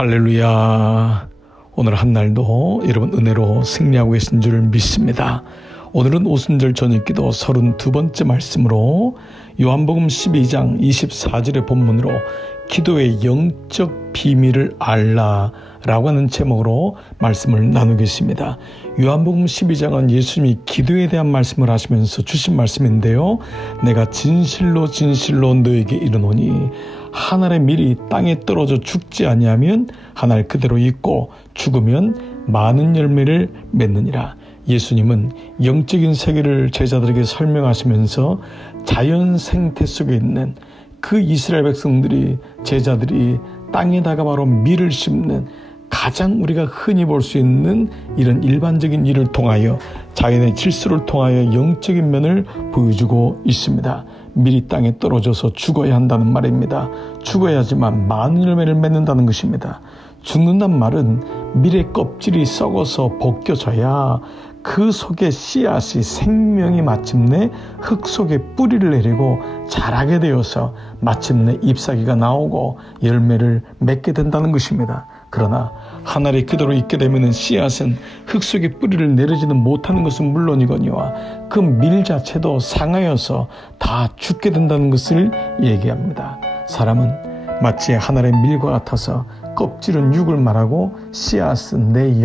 할렐루야. 오늘 한 날도 여러분 은혜로 승리하고 계신 줄 믿습니다. 오늘은 오순절 저녁기도 32번째 말씀으로 요한복음 12장 24절의 본문으로 기도의 영적 비밀을 알라라고 하는 제목으로 말씀을 나누겠습니다. 요한복음 12장은 예수님이 기도에 대한 말씀을 하시면서 주신 말씀인데요. 내가 진실로 진실로 너에게 이르노니 한 알의 밀이 땅에 떨어져 죽지 아니하면 한 알 그대로 있고 죽으면 많은 열매를 맺느니라. 예수님은 영적인 세계를 제자들에게 설명하시면서 자연 생태 속에 있는 그 이스라엘 백성들이 제자들이 땅에다가 바로 밀을 심는 가장 우리가 흔히 볼 수 있는 이런 일반적인 일을 통하여 자연의 질서를 통하여 영적인 면을 보여주고 있습니다. 밀이 땅에 떨어져서 죽어야 한다는 말입니다. 죽어야지만 많은 열매를 맺는다는 것입니다. 죽는단 말은 밀의 껍질이 썩어서 벗겨져야 그 속에 씨앗이 생명이 마침내 흙 속에 뿌리를 내리고 자라게 되어서 마침내 잎사귀가 나오고 열매를 맺게 된다는 것입니다. 그러나 한 알이 그대로 있게 되면 씨앗은 흙 속에 뿌리를 내리지는 못하는 것은 물론이거니와 그 밀 자체도 상하여서 다 죽게 된다는 것을 얘기합니다. 사람은 마치 한 알의 밀과 같아서 껍질은 육을 말하고 씨앗은 내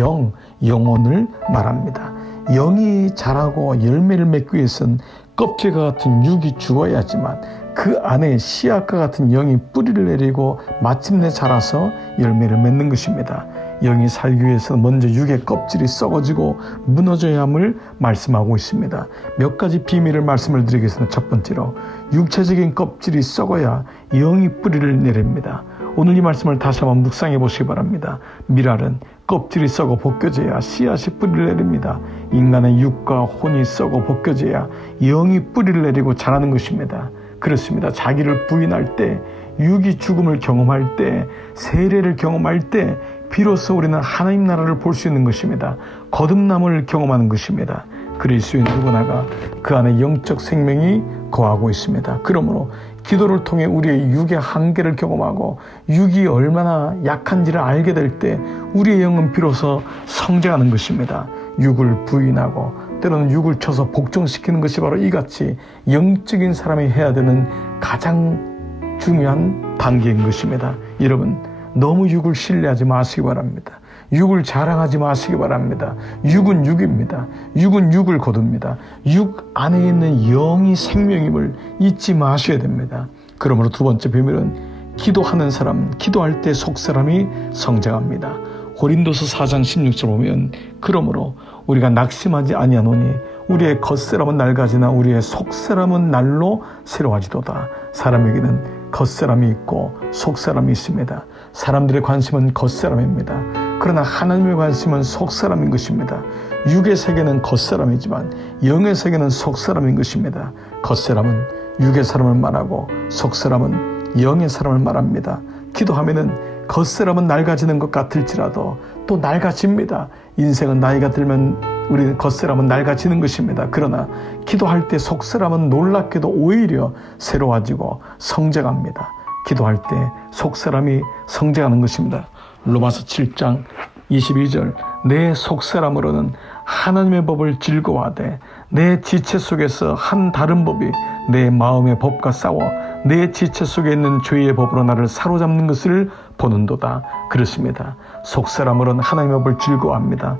영혼을 말합니다. 영이 자라고 열매를 맺기 위해서는 껍질과 같은 육이 죽어야지만 그 안에 씨앗과 같은 영이 뿌리를 내리고 마침내 자라서 열매를 맺는 것입니다. 영이 살기 위해서 먼저 육의 껍질이 썩어지고 무너져야 함을 말씀하고 있습니다. 몇 가지 비밀을 말씀을 드리겠습니다. 첫 번째로 육체적인 껍질이 썩어야 영이 뿌리를 내립니다. 오늘 이 말씀을 다시 한번 묵상해 보시기 바랍니다. 밀알은 껍질이 썩어 벗겨져야 씨앗이 뿌리를 내립니다. 인간의 육과 혼이 썩어 벗겨져야 영이 뿌리를 내리고 자라는 것입니다. 그렇습니다. 자기를 부인할 때, 육이 죽음을 경험할 때, 세례를 경험할 때 비로소 우리는 하나님 나라를 볼 수 있는 것입니다. 거듭남을 경험하는 것입니다. 그리스도인 누구나가 그 안에 영적 생명이 거하고 있습니다. 그러므로 기도를 통해 우리의 육의 한계를 경험하고 육이 얼마나 약한지를 알게 될 때 우리의 영은 비로소 성장하는 것입니다. 육을 부인하고 때로는 육을 쳐서 복종시키는 것이 바로 이같이 영적인 사람이 해야 되는 가장 중요한 단계인 것입니다. 여러분, 너무 육을 신뢰하지 마시기 바랍니다. 육을 자랑하지 마시기 바랍니다. 육은 육입니다. 육은 육을 거둡니다. 육 안에 있는 영이 생명임을 잊지 마셔야 됩니다. 그러므로 두 번째 비밀은 기도하는 사람, 기도할 때 속사람이 성장합니다. 고린도서 4장 16절 보면 그러므로 우리가 낙심하지 아니하노니 우리의 겉사람은 낡아지나 우리의 속사람은 날로 새로워지도다. 사람에게는 겉사람이 있고 속사람이 있습니다. 사람들의 관심은 겉사람입니다. 그러나 하나님의 관심은 속사람인 것입니다. 육의 세계는 겉사람이지만 영의 세계는 속사람인 것입니다. 겉사람은 육의 사람을 말하고 속사람은 영의 사람을 말합니다. 기도하면은 겉사람은 낡아지는 것 같을지라도 또 낡아집니다. 인생은 나이가 들면 우리 겉사람은 낡아지는 것입니다. 그러나 기도할 때 속사람은 놀랍게도 오히려 새로워지고 성장합니다. 기도할 때 속사람이 성장하는 것입니다. 로마서 7장 22절 내 속사람으로는 하나님의 법을 즐거워하되 내 지체 속에서 한 다른 법이 내 마음의 법과 싸워 내 지체 속에 있는 죄의 법으로 나를 사로잡는 것을 보는도다. 그렇습니다. 속사람으로는 하나님의 법을 즐거워합니다.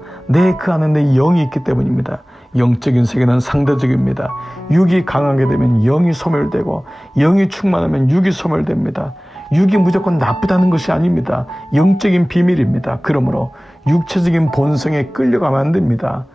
그 안에 내 영이 있기 때문입니다. 영적인 세계는 상대적입니다. 육이 강하게 되면 영이 소멸되고 영이 충만하면 육이 소멸됩니다. 육이 무조건 나쁘다는 것이 아닙니다. 영적인 비밀입니다. 그러므로 육체적인 본성에 끌려가면 안 됩니다.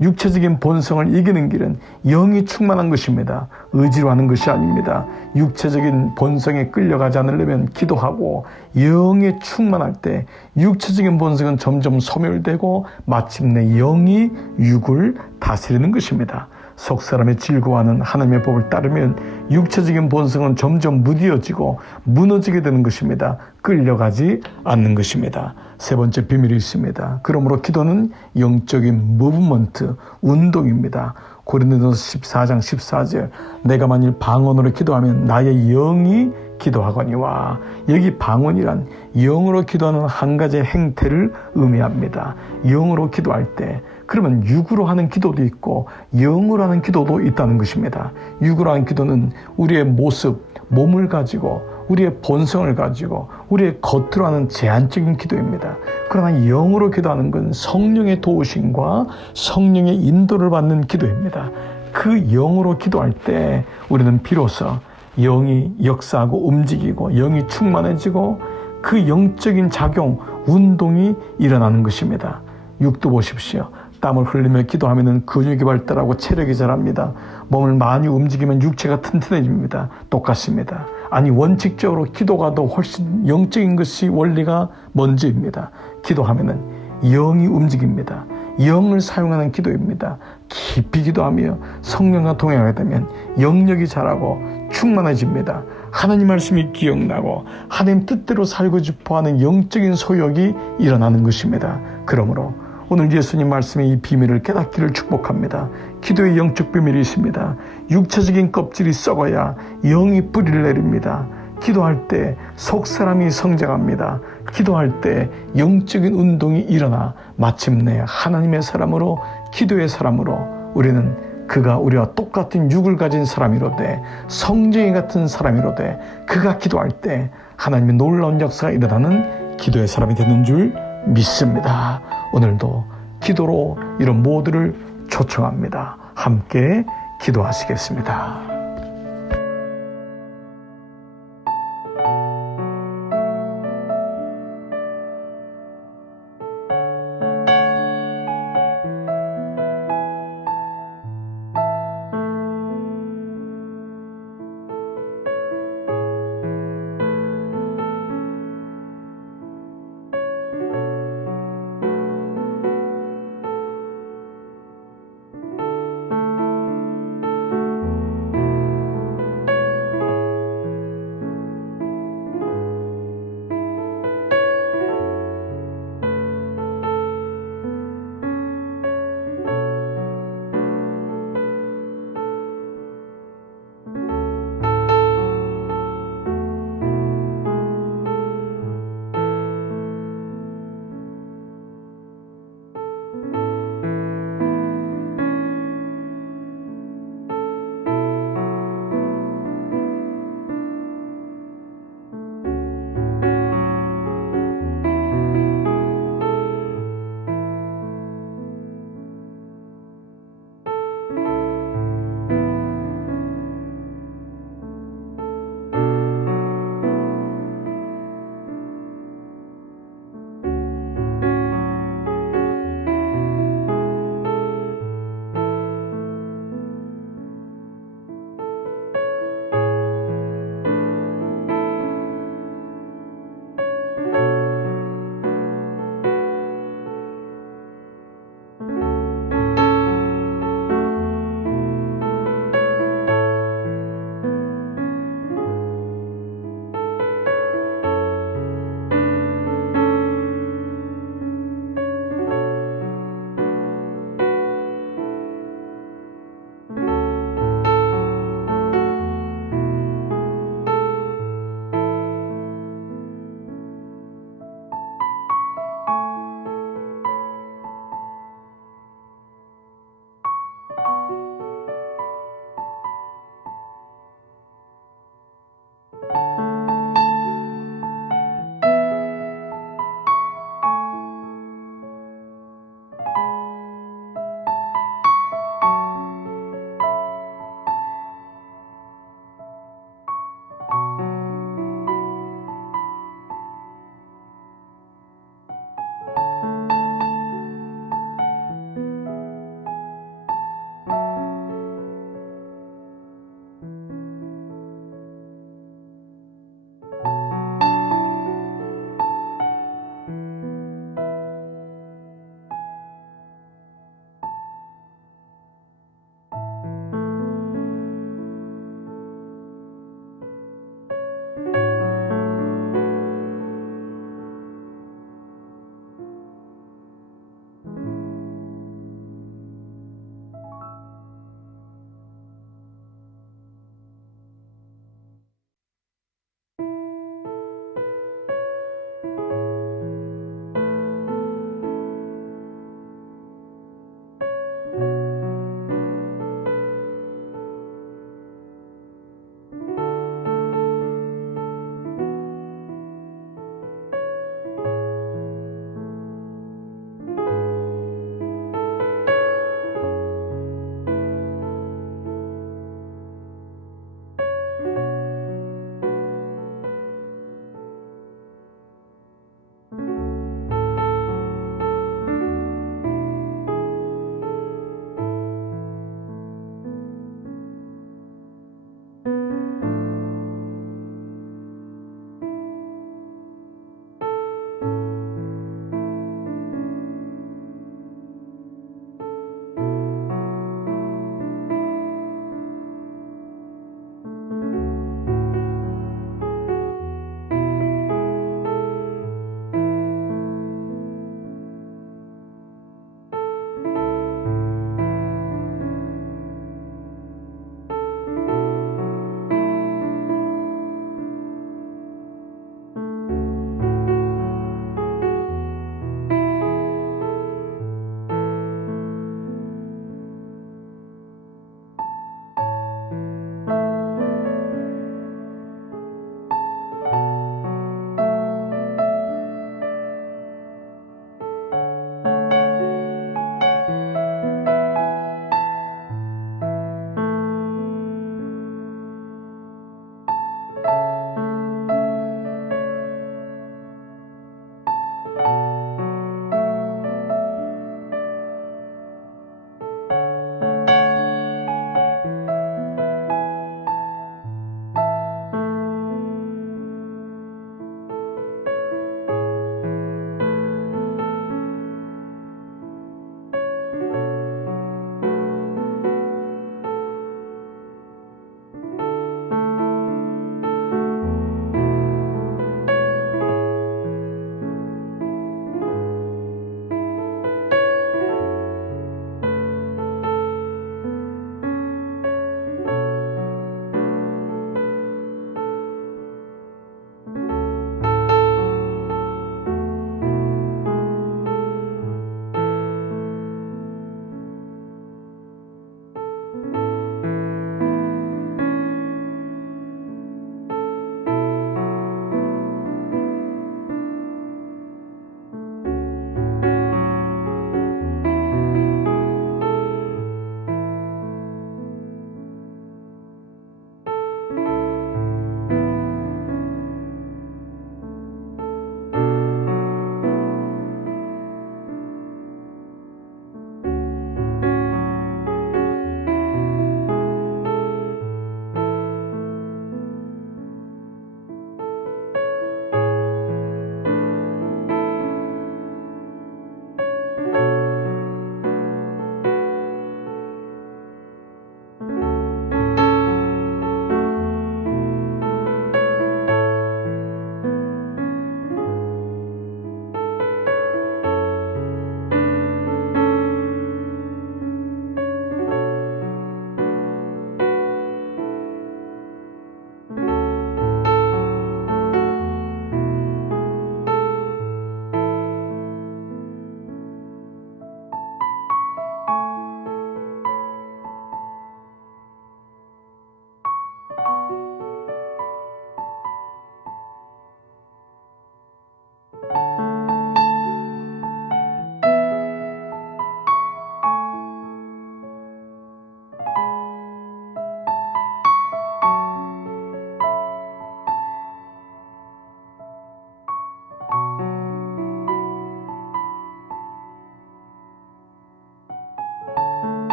육체적인 본성을 이기는 길은 영이 충만한 것입니다. 의지로 하는 것이 아닙니다. 육체적인 본성에 끌려가지 않으려면 기도하고 영에 충만할 때 육체적인 본성은 점점 소멸되고 마침내 영이 육을 다스리는 것입니다. 속사람이 즐거워하는 하나님의 법을 따르면 육체적인 본성은 점점 무뎌지고 무너지게 되는 것입니다. 끌려가지 않는 것입니다. 세 번째 비밀이 있습니다. 그러므로 기도는 영적인 무브먼트, 운동입니다. 고린도서 14장 14절 내가 만일 방언으로 기도하면 나의 영이 기도하거니와, 여기 방언이란 영으로 기도하는 한 가지의 행태를 의미합니다. 영으로 기도할 때, 그러면 육으로 하는 기도도 있고 영으로 하는 기도도 있다는 것입니다. 육으로 하는 기도는 우리의 모습, 몸을 가지고 우리의 본성을 가지고 우리의 겉으로 하는 제한적인 기도입니다. 그러나 영으로 기도하는 건 성령의 도우심과 성령의 인도를 받는 기도입니다. 그 영으로 기도할 때 우리는 비로소 영이 역사하고 움직이고 영이 충만해지고 그 영적인 작용, 운동이 일어나는 것입니다. 육도 보십시오. 땀을 흘리며 기도하면 근육이 발달하고 체력이 자랍니다. 몸을 많이 움직이면 육체가 튼튼해집니다. 똑같습니다. 아니, 원칙적으로 기도가 더 훨씬 영적인 것이 원리가 먼저입니다. 기도하면 영이 움직입니다. 영을 사용하는 기도입니다. 깊이 기도하며 성령과 동행하게 되면 영력이 자라고 충만해집니다. 하나님 말씀이 기억나고 하나님 뜻대로 살고 싶어하는 영적인 소욕이 일어나는 것입니다. 그러므로 오늘 예수님 말씀의 이 비밀을 깨닫기를 축복합니다. 기도의 영적 비밀이 있습니다. 육체적인 껍질이 썩어야 영이 뿌리를 내립니다. 기도할 때 속사람이 성장합니다. 기도할 때 영적인 운동이 일어나 마침내 하나님의 사람으로, 기도의 사람으로 우리는 그가 우리와 똑같은 육을 가진 사람이로되 성령이 같은 사람이로되 그가 기도할 때 하나님의 놀라운 역사가 일어나는 기도의 사람이 되는 줄 믿습니다. 오늘도 기도로 이런 모두를 초청합니다. 함께 기도하시겠습니다.